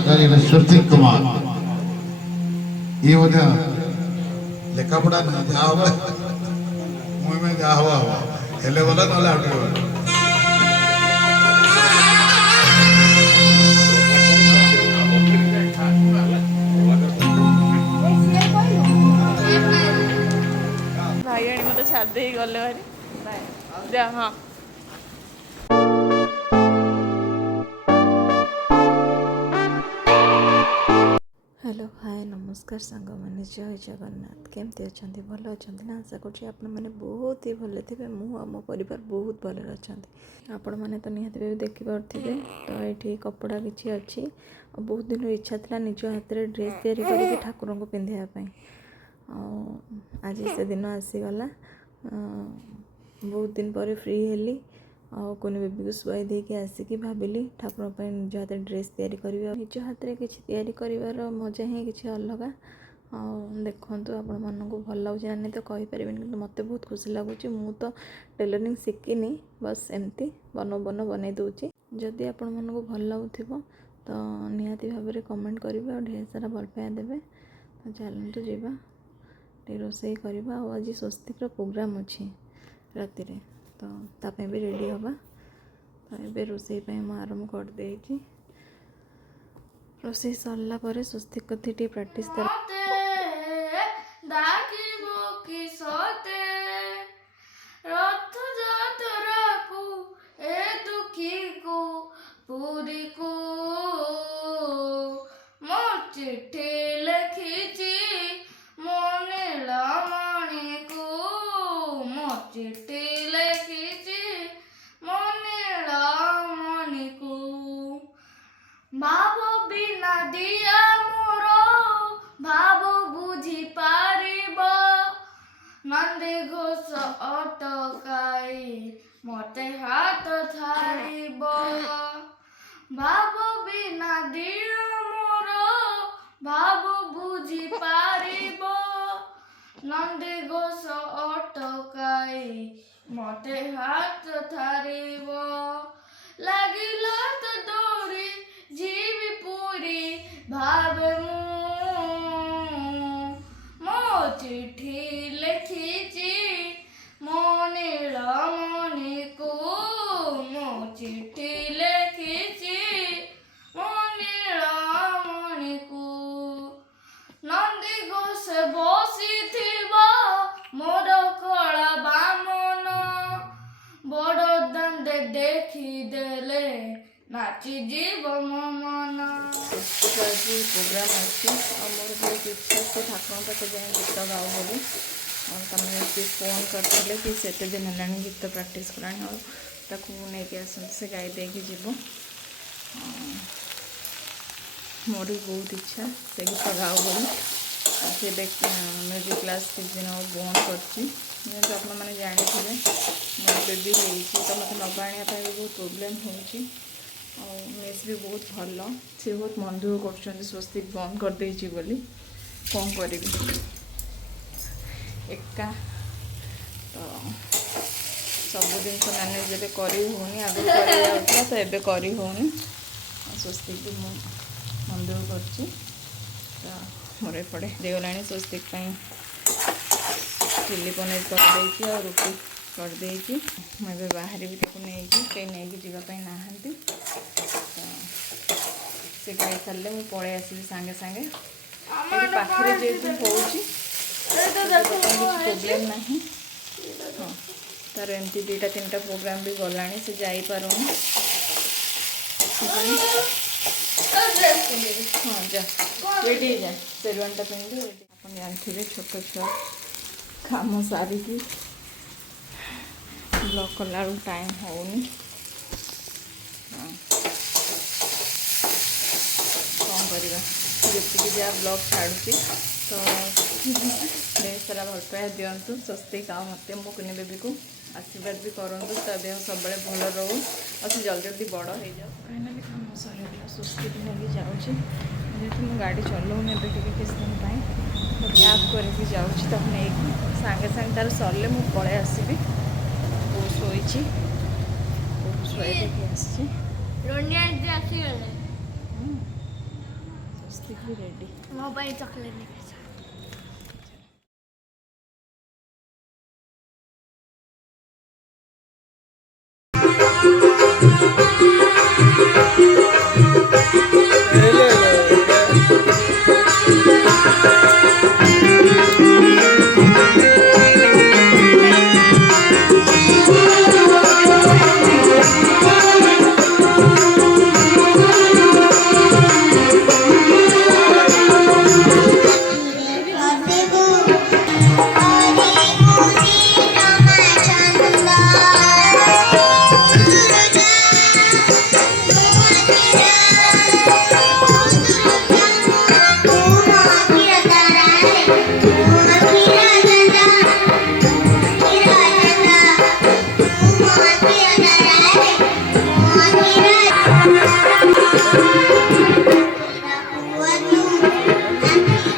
आचार्य स्वस्तिक कुमार ये बोधे लेखापढ़ा नहीं जहाँ होगा मुझ में जहाँ हुआ हुआ हेले बोला ना लाउटी बोला भाई आनी मत छाड़ दे गले भारी जा हाँ हेलो हाय नमस्कार सांग मैंने जय जगन्नाथ केमती अच्छा भल अच्छा ना आशा करुँच आपण मैंने बहुत ही भले थे मु मो परिवार बहुत भले अच्छा आपण मैंने तो निहत भी देखिपे तो ये कपड़ा किसी अच्छी और बहुत दिन इच्छा था निज हाथ में ड्रेस तैयारी ठाकुर को पिंधापी आज से दिन आसीगला बहुत दिन पर फ्री हेली कुनी बेबी को शुआई देके आसिकी भाविली ठाकुर निज हाथ ड्रेस तैयारी करी निज हाथ में किसी तैयारी कर मजा ही किसी अलग देखु आपण मानक भल लगे ना नहीं तो कहीपर कि मत बहुत खुशी लगुच मु तो टेलरिंग शिखिनी बस एमती बन बनई दूची जदि आपण मानक भल लगुव तो निहाती भाव में कमेंट करेंगे और ढेर सारा भल पाया देवे तो चलते जावा रोषे करवा आज स्वस्तिक प्रोग्राम अच्छी राति तो ताप भी रेडी हवा तो ये रोषे आरंभ कर दे रोषे सरला स्वस्तिक कथी प्राक्ट पूरी को चिट्ठी लिखी मोनेला मणि को चिट्ठी लिखी मोनेला मणि को भाव बिना दिया मोर भाव बुझी पारिब नंदी घोष अटकाई मते हाथ थारिब भाव बिना दिया मोर भाव बुझी पारिब नंदी घोष अटकाई मते हाथ थारिब लागिल तो डोरी जीवी पूरी भाव मो चिट्ठी लिखी मोनीला मणि को मो चिट्ठी लिखी मोनीला मणि को नंदी घोष बसी मोर कला बामन बड़ दंडे देखी देले नाची जीव मन प्रोग्राम अच्छी और मोर बहुत इच्छा तो ठाकुर पाखे जाए गीत गाओ बोली और तुम फोन करते कि सेते दिन है गीत प्राक्ट कला नहीं आसते से गाई देगी जीव मोर भी बहुत इच्छा से गीत गाओ बोली से म्यूजिक क्लास किसी दिन बंद कर आप जानी थे मोर बेबी हो तो मतलब नबाणी भी बहुत प्रोब्लेम हो मेस भी बहुत भल सी बहुत मन दुख कर स्वस्तिक बंद कर देची बोली कौन करी एका तो सब जिन मैनेज जब करी होनी आगे कर तो एबे करी होनी स्वस्तिक भी मन दुख कर मोर एपटे देगला स्वस्तिक चिल्ली पनीर कर और रुटी कर मुझे बाहर भी नहीं कहीं जावाई नहांती तो से गाई सारे मुझे पलि आसबि सांगे सांगे पाखे जेहतु हो प्रोब्लेम ना हाँ तार एमती 2-3टा प्रोग्राम भी गला से जापार हाँ जा रेडी जा शेरवानीटा पिंधि आप जानते छोट छुआ काम सारिकी ब्लॉग कला टाइम होनी कौन करवा जी जहाँ ब्लॉग छाड़ुची तो ढेर सारा भल पाया दिंतु स्वस्तिक आ मत मो कुनी बेबी को आशीर्वाद भी करूँ तो देह सब भल रो और से जल्दी जल्दी बड़ हो जाओ फाइनाली कम सरला स्वस्तिक लगे जाऊँगी जेहतु मुझे गाड़ी चलाऊनी किसी दिन तो कैब करके जाऊँगी तक नहीं सागे सागे तार सरले मुझे पलि आसबि वो शोची वो शुआई देखी आसी म्यूजिक भी रेडी ମୋ ପାଇଁ ଚକୋଲେଟ୍ ନେଇକି ଆସ।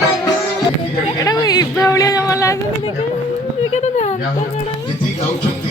ଏଇଟା ମୁଁ ଇଭା ଭଳିଆ ଜମା ଲାଗୁନି ଦେଖ କେତେ ଯାହା ହଉ, ଯେତିକି ଗାଉଛନ୍ତି,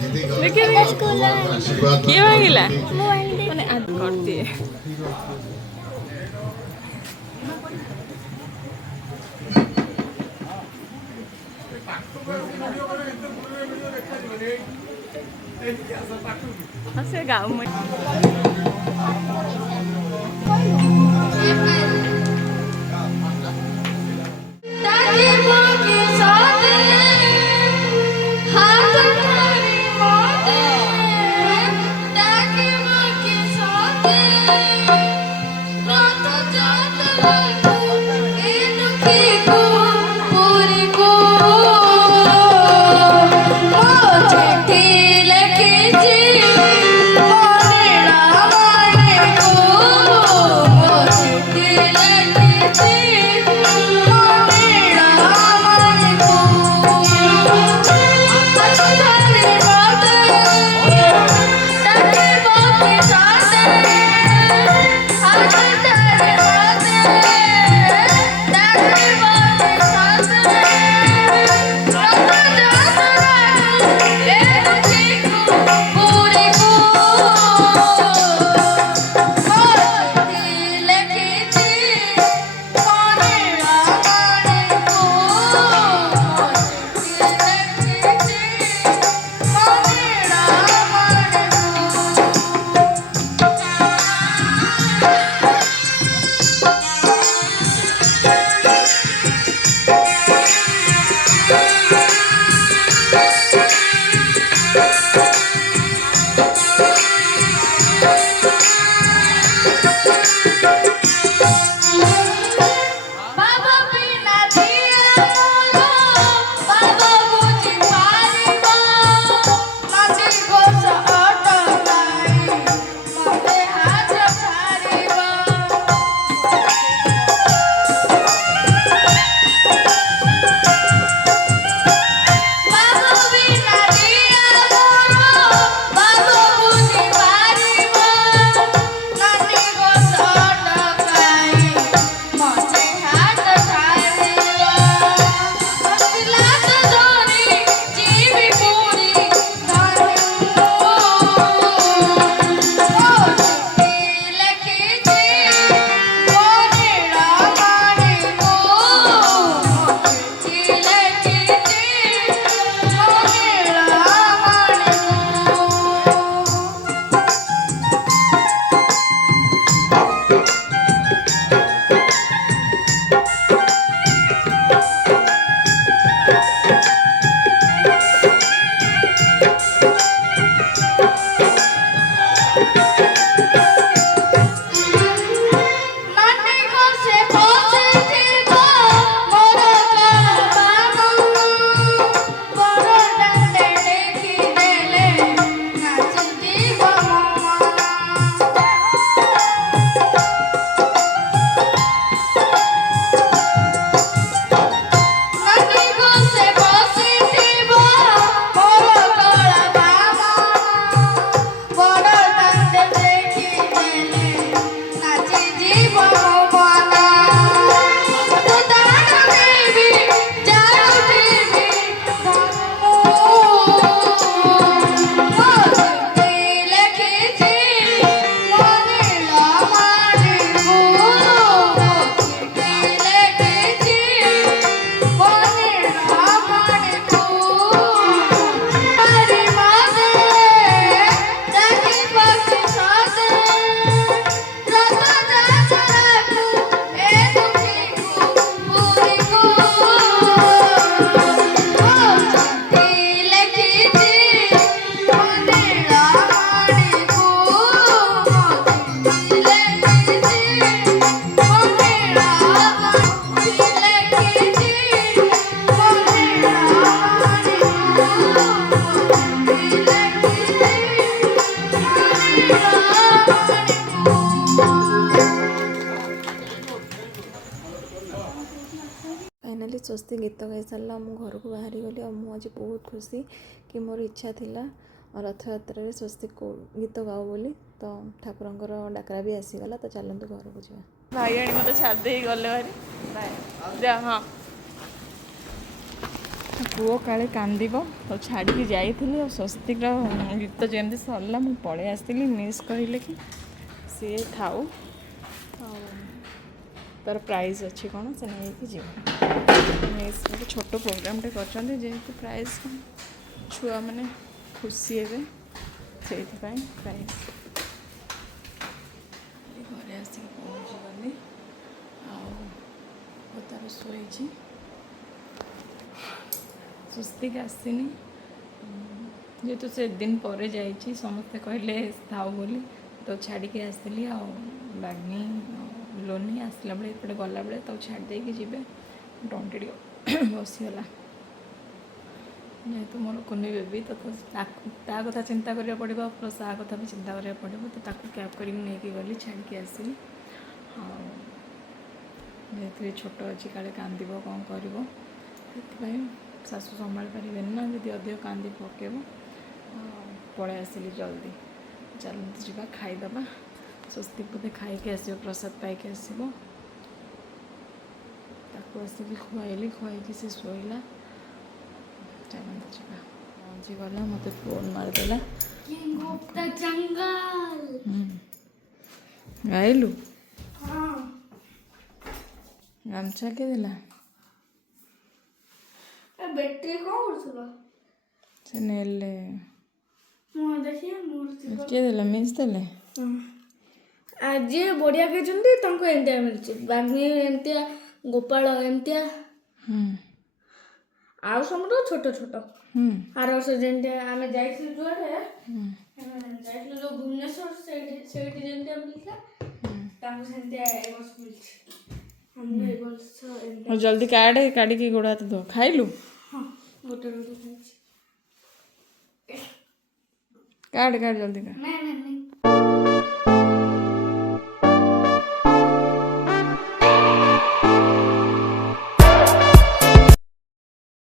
ଯେତିକି ଦେଖିଆ, ଗାଉଛନ୍ତି, ଭଗବାନଙ୍କ ଆଶୀର୍ବାଦ କିଏ ଭାଙ୍ଗିଲା? କରୁଛନ୍ତି। ମାନେ ଆଦ କରିଦିଏ ହଁ ସେ ଗାଉ ताकि माँ के साथ हाथ धरे मोते, ताकि माँ के साथ रात जात लागू ए दुखी को पूरी को ओ चिट्ठी लिखी जी मोनेड़ा माने को ସ୍ୱସ୍ତି ଗୀତ ଗାଇ ସାରିଲା ମୁଁ ଘରକୁ ବାହାରି ଗଲି। ଆଉ ମୁଁ ଆଜି ବହୁତ ଖୁସି କି ମୋର ଇଚ୍ଛା ଥିଲା ରଥଯାତ୍ରାରେ ସ୍ୱସ୍ତି ଗୀତ ଗାଉ ବୋଲି। ତ ଠାକୁରଙ୍କର ଡାକରା ବି ଆସିଗଲା। ତ ଚାଲନ୍ତୁ ଘରକୁ ଯିବା। ଭାଇ ଆଣି ମୋତେ ଛାଡ଼ି ଦେଇ ଗଲେ ଭାରି ହଁ ପୁଅ କାଳେ କାନ୍ଦିବ ତ ଛାଡ଼ିକି ଯାଇଥିଲି। ଆଉ ସ୍ୱସ୍ତିର ଗୀତ ଯେମିତି ସରିଲା ମୁଁ ପଳେଇ ଆସିଥିଲି। ମିସ୍ କହିଲେ କି ସିଏ ଥାଉ ଆଉ ତାର ପ୍ରାଇଜ୍ ଅଛି କ'ଣ ସେ ନେଇକି ଯିବ। ମିସ୍ ଗୋଟେ ଛୋଟ ପ୍ରୋଗ୍ରାମଟେ କରିଛନ୍ତି ଯେହେତୁ ପ୍ରାଇଜ୍ ଛୁଆମାନେ ଖୁସି ହେବେ ସେଇଥିପାଇଁ ପ୍ରାଇଜ୍। ଘରେ ଆସିକି ପହଞ୍ଚିଗଲି ଆଉ ତାର ଶୋଇଛି। ସ୍ୱସ୍ତିକ ଆସିନି ଯେହେତୁ ସେ ଦିନ ପରେ ଯାଇଛି ସମସ୍ତେ କହିଲେ ଥାଉ ବୋଲି ତ ଛାଡ଼ିକି ଆସିଥିଲି। ଆଉ ବାଗ୍ନି ଲୋନି ଆସିଲା ବେଳେ ଏପଟେ ଗଲାବେଳେ ତାକୁ ଛାଡ଼ି ଦେଇକି ଯିବେ ତଣ୍ଟି ଟିକେ ବସିଗଲା। ଯେହେତୁ ମୋର କୁନି ବେବି ତ ତା କଥା ଚିନ୍ତା କରିବାକୁ ପଡ଼ିବ ପ୍ଲସ୍ ତା କଥା ବି ଚିନ୍ତା କରିବାକୁ ପଡ଼ିବ। ତ ତାକୁ କ୍ୟାବ୍ କରିକି ନେଇକି ଗଲି ଛାଡ଼ିକି ଆସିଲି। ଆଉ ଯେହେତୁ ଏ ଛୋଟ ଅଛି କାଳେ କାନ୍ଦିବ କ'ଣ କରିବ ସେଥିପାଇଁ ଶାଶୁ ସମ୍ଭାଳି ପାରିବେନି ନା ଯଦି ଅଧିକ କାନ୍ଦି ପକାଇବ। ପଳେଇ ଆସିଲି ଜଲ୍ଦି। ଚାଲନ୍ତୁ ଯିବା ଖାଇଦେବା। ସ୍ୱସ୍ତି ବୋଧେ ଖାଇକି ଆସିବ ପ୍ରସାଦ ପାଇକି ଆସିବ। ତାକୁ ଆସିକି ଖୁଆଇକି ସେ ଶୋଇଲା। ଚାଲନ୍ତୁ ଯିବା। ପହଞ୍ଚିଗଲା ମୋତେ ଫୋନ୍ ମାରିଦେଲା ଗାଇଲୁ ଗାମଛା କିଏ ଦେଲା ବ୍ୟାଟେରୀ କ'ଣ କରୁଥିଲ? ସେ ନେଲେ ମୁଁ ଦେଖିବା ମୋର କିଏ ଦେଲା ମିସ୍ ଦେଲେ। ଆଜି ବଢ଼ିଆ ଖାଇଛନ୍ତି ତାଙ୍କୁ ଏମିତିଆ ମିଳିଛି। ବାଗ୍ନି ଏମିତିଆ ଗୋପାଳ ଏମିତିଆ ଆଉ ସମସ୍ତ ଛୋଟ ଛୋଟ। ଆର ବର୍ଷ ଯେମିତିଆ ଆମେ ଯାଇଥିଲୁ ଯୁଆଡ଼େ ଯାଇଥିଲୁ ଯେଉଁ ଭୁବନେଶ୍ୱର ସେଇଠି ଯେମିତିଆ ମିଳିଥିଲା ତାଙ୍କୁ ସେମିତିଆ ଏ ବର୍ଷ ମିଳିଛି। ଆମେ ଏ ବର୍ଷ ହଉ ଜଲ୍ଦି କାଢ଼ିକି ଗୋଡ଼ ହାତ ଧୋ। ଖାଇଲୁ ହଁ ଗୋଟେ ଖାଇଛି। କାଢ଼ ଜଲ୍ଦି କାଢ଼। ନାଇଁ